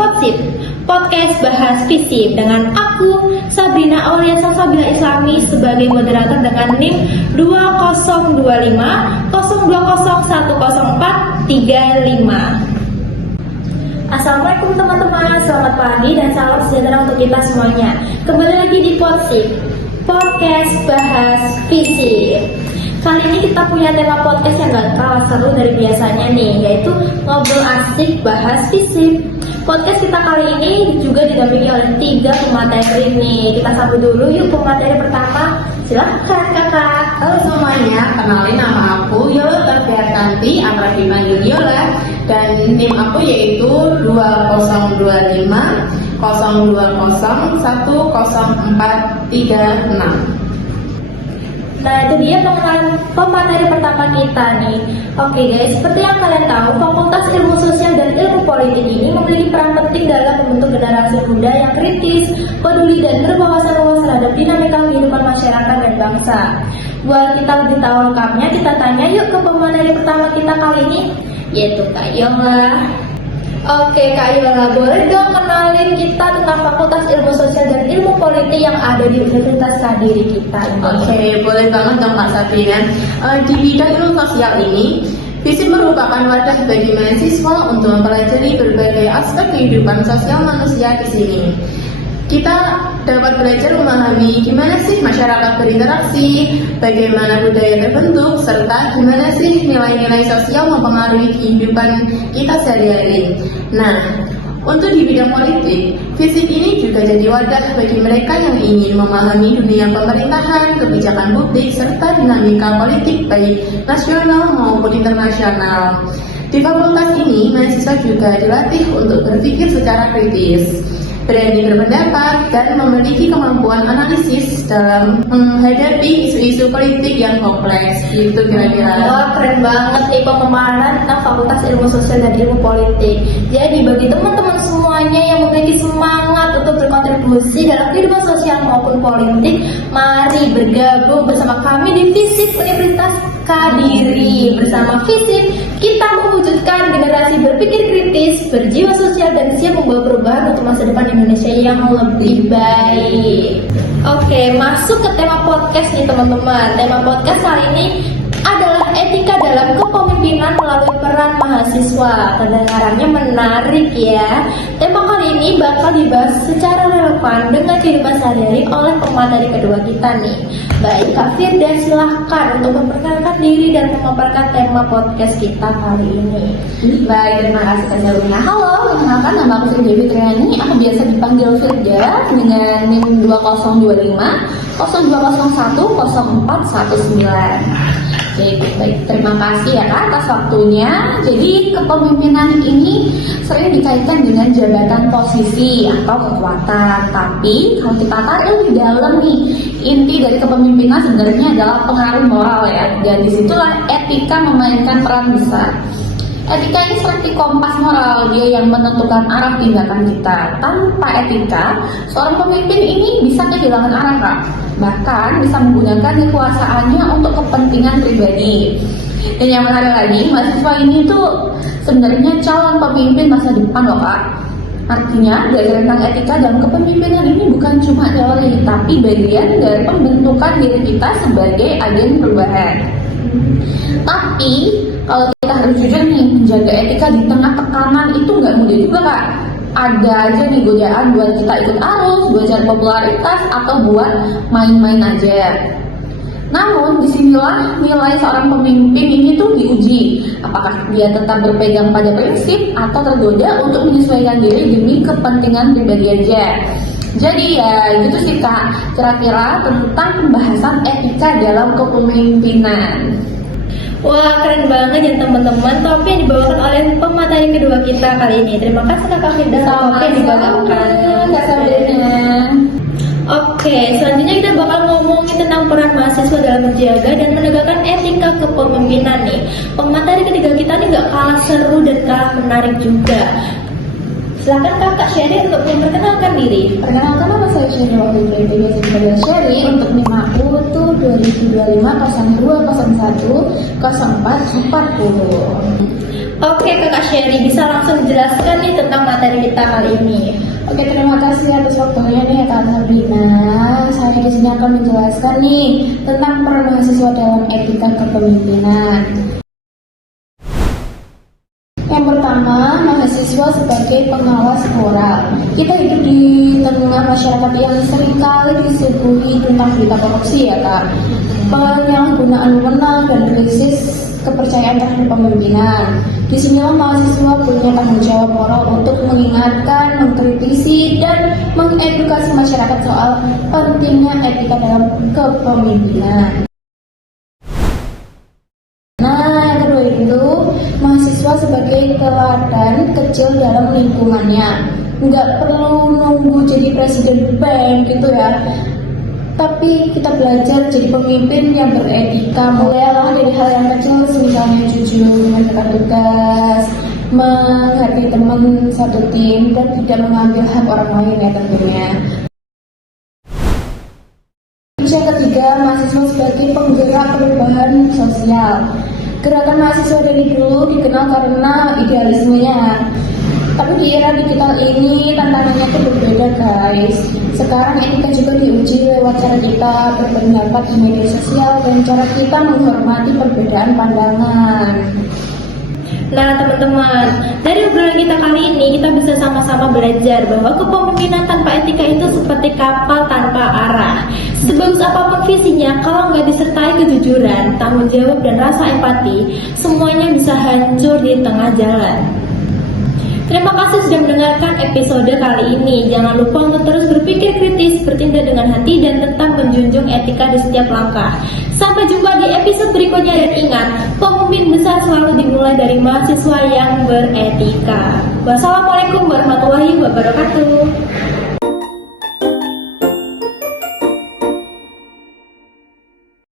Podsip, podcast bahas FISIP dengan aku Sabrina Aulia Salsabila Islami sebagai moderator dengan NIM 2025 020104335. Assalamualaikum teman-teman, selamat pagi dan salam sejahtera untuk kita semuanya. Kembali lagi di Podsip, podcast bahas FISIP. Kali ini kita punya tema podcast yang gak kalah seru dari biasanya nih, yaitu ngobrol asik bahas FISIP. Podcast kita kali ini juga didampingi oleh 3 pemateri nih. Kita sambut dulu yuk pemateri pertama. Silahkan kakak. Halo semuanya, kenalin nama aku Yola Tarfiatanti Amrah dipanggil Yola. Dan tim aku yaitu 2025 020 10436. Nah itu dia pengenalan pemateri pertama kita nih. Oke guys, seperti yang kalian tahu, Fakultas Ilmu Sosial dan Ilmu Politik ini memiliki peran penting dalam membentuk generasi muda yang kritis, peduli dan berwawasan luas terhadap dinamika kehidupan masyarakat dan bangsa. Buat kita lebih tahu lengkapnya, kita tanya yuk ke pemateri pertama kita kali ini, yaitu Kak Yola. Oke Kak Yola, boleh dong kenalin kita tentang Fakultas Ilmu Sosial dan Ilmu Politik yang ada di Universitas Kadiri kita ini. Oke, boleh banget dong Kak Sabrina. Di bidang ilmu sosial ini, FISIP merupakan wadah bagi mahasiswa untuk mempelajari berbagai aspek kehidupan sosial manusia di sini. Kita dapat belajar memahami gimana sih masyarakat berinteraksi, bagaimana budaya terbentuk, serta gimana sih nilai-nilai sosial mempengaruhi kehidupan kita sehari-hari. Nah, untuk di bidang politik, FISIP ini juga jadi wadah bagi mereka yang ingin memahami dunia pemerintahan, kebijakan publik, serta dinamika politik baik nasional maupun internasional. Di fakultas ini, mahasiswa juga dilatih untuk berpikir secara kritis, berani berpendapat, dan memiliki kemampuan analisis dalam menghadapi isu-isu politik yang kompleks. Itu kira-kira. Wah, keren banget nih pemaparan tentang Fakultas Ilmu Sosial dan Ilmu Politik. Jadi bagi teman-teman semuanya yang memiliki semangat untuk berkontribusi dalam kehidupan sosial maupun politik, mari bergabung bersama kami di FISIP Universitas Kadiri. Bersama FISIP, kita mewujudkan generasi berpikir kritis, berjiwa sosial, dan siap membawa perubahan untuk masa depan Indonesia yang lebih baik. Oke, masuk ke tema podcast nih teman-teman. Tema podcast kali ini adalah etika dalam kepemimpinan melalui peran mahasiswa. Kedengarannya menarik ya. Tema kali ini bakal dibahas secara relevan dengan kehidupan sehari-hari oleh pemateri kedua kita nih. Baik, Kak Firda, silahkan untuk memperkenalkan diri dan memaparkan tema podcast kita kali ini. Baik, terima kasih Kak Sabrina. Halo, perkenalkan nama aku Firda Fitriani. Aku biasa dipanggil Firda dengan NIM 2025 0201 0419. Baik, terima kasih ya Kak atas waktunya. Jadi kepemimpinan ini sering dikaitkan dengan jabatan posisi atau kekuatan. Tapi kalau kita tarik lebih dalam nih, inti dari kepemimpinan sebenarnya adalah pengaruh moral ya. Dan disitulah etika memainkan peran besar. Etika ini seperti kompas moral, dia yang menentukan arah tindakan kita. Tanpa etika, seorang pemimpin ini bisa kehilangan arah Kak. Bahkan bisa menggunakan kekuasaannya untuk kepentingan pribadi. Dan yang menarik lagi, mahasiswa ini tuh sebenarnya calon pemimpin masa depan loh Kak. Artinya, belajar tentang etika dalam kepemimpinan ini bukan cuma teori, tapi bagian dari pembentukan diri kita sebagai agen perubahan. Tapi, kalau kita harus jujur nih, menjaga etika di tengah tekanan itu nggak mudah juga Kak. Ada aja nih godaan buat kita ikut arus, buat cari popularitas, atau buat main-main aja. Namun disinilah nilai seorang pemimpin ini tuh diuji. Apakah dia tetap berpegang pada prinsip atau tergoda untuk menyesuaikan diri demi kepentingan pribadi aja. Jadi ya gitu sih Kak, kira-kira tentang pembahasan etika dalam kepemimpinan. Wah, keren banget ya teman-teman. Topik yang dibawakan oleh pemateri kedua kita kali ini. Terima kasih Kak Firda topik yang dibawakan. Nggak sabarnya. Oke, selanjutnya kita bakal ngomongin tentang peran mahasiswa dalam menjaga dan menegakkan etika kepemimpinan nih. Pemateri ketiga kita nih gak kalah seru dan kalah menarik juga. Silakan Kakak Sherry untuk memperkenalkan diri. Perkenalkan nama saya Sherry waktu itu biasa dipanggil Sherry. Untuk NIM aku tuh 2025 0201 Oke Kakak Sherry, bisa langsung jelaskan nih tentang materi kita kali ini. Oke, terima kasih atas waktunya nih Kak Sabrina. Saya di sini akan menjelaskan nih tentang peran mahasiswa dalam etika kepemimpinan. Yang pertama, mahasiswa sebagai pengawas moral. Kita hidup di tengah masyarakat yang seringkali disuguhi tentang berita korupsi ya Kak. Penyalahgunaan wewenang dan krisis kepercayaan terhadap pemimpinan. Di sinilah mahasiswa punya tanggung jawab moral untuk mengingatkan, mengkritisi, dan mengedukasi masyarakat soal pentingnya etika dalam kepemimpinan. Nah, yang kedua itu, mahasiswa sebagai teladan kecil dalam lingkungannya. Nggak perlu nunggu jadi presiden bank gitu ya. Tapi kita belajar jadi pemimpin yang beretika, mulailah dari hal yang kecil, misalnya jujur mengerjakan tugas, menghargai teman satu tim, dan tidak mengambil hak orang lain ya tentunya. Yang ketiga, mahasiswa sebagai penggerak perubahan sosial. Gerakan mahasiswa dari dulu dikenal karena idealismenya. Tapi di era digital ini tantangannya tuh berbeda guys. Sekarang etika juga diuji lewat cara kita berpendapat di media sosial dan cara kita menghormati perbedaan pandangan. Nah teman-teman, dari obrolan kita kali ini kita bisa sama-sama belajar bahwa kepemimpinan tanpa etika itu seperti kapal tanpa arah. Sebagus apapun visinya, kalau nggak disertai kejujuran, tanggung jawab dan rasa empati, semuanya bisa hancur di tengah jalan. Terima kasih sudah mendengarkan episode kali ini. Jangan lupa untuk terus berpikir kritis, bertindak dengan hati, dan tetap menjunjung etika di setiap langkah. Sampai jumpa di episode berikutnya, dan ingat, pemimpin besar selalu dimulai dari mahasiswa yang beretika. Wassalamualaikum warahmatullahi wabarakatuh.